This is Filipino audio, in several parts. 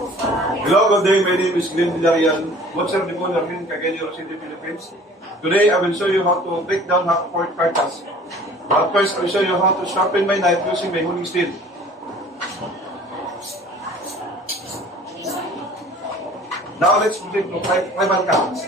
Hello, good day. My name is Glenn Villarreal, Watcher de Bularmin, Cagayan City, Philippines. Today, I will show you how to break down half pork carcass. But first, I will show you how to sharpen my knife using my honing steel. Now, let's proceed to tribal counts.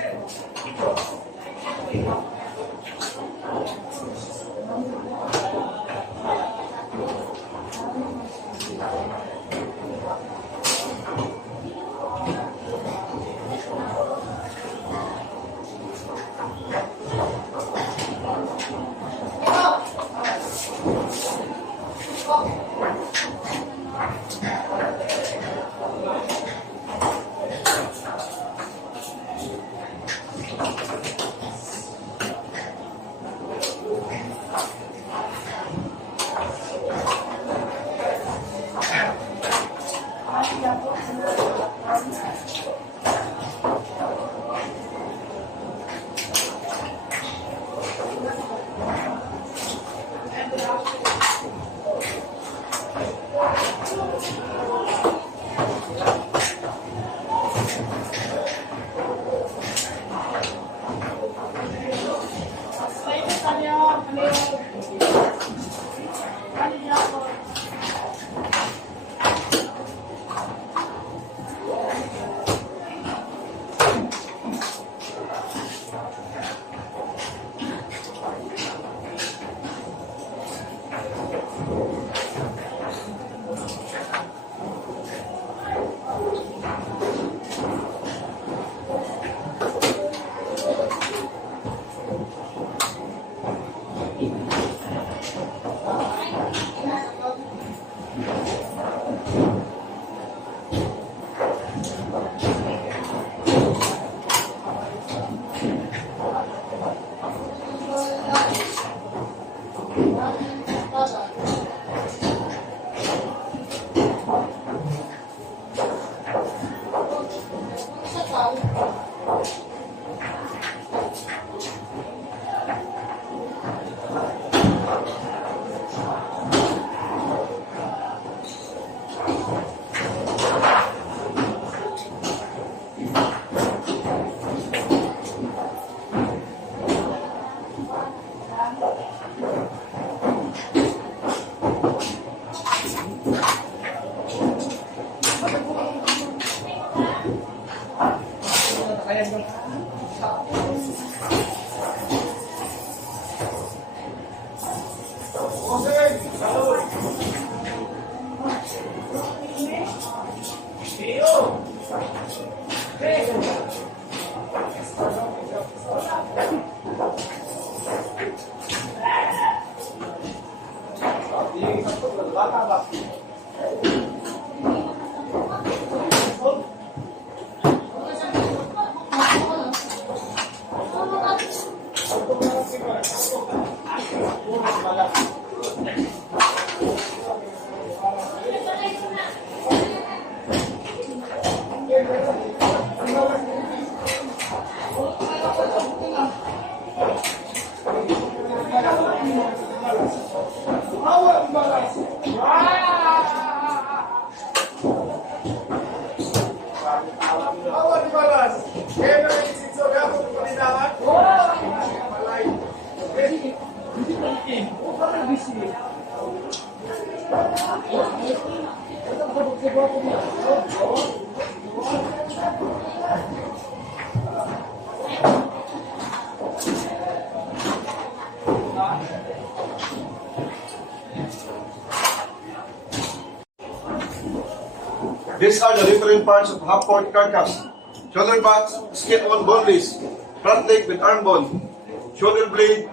These are the different parts of half pork carcass. Shoulder butts, skin on boneless, front leg with arm bone, shoulder blade,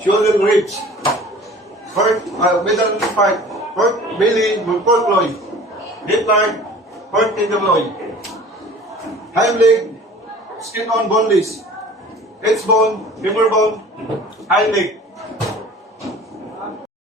shoulder ribs, middle part, pork belly, pork loin, head part, pork tenderloin, hind leg, skin on boneless, edge bone, femur bone, hind leg.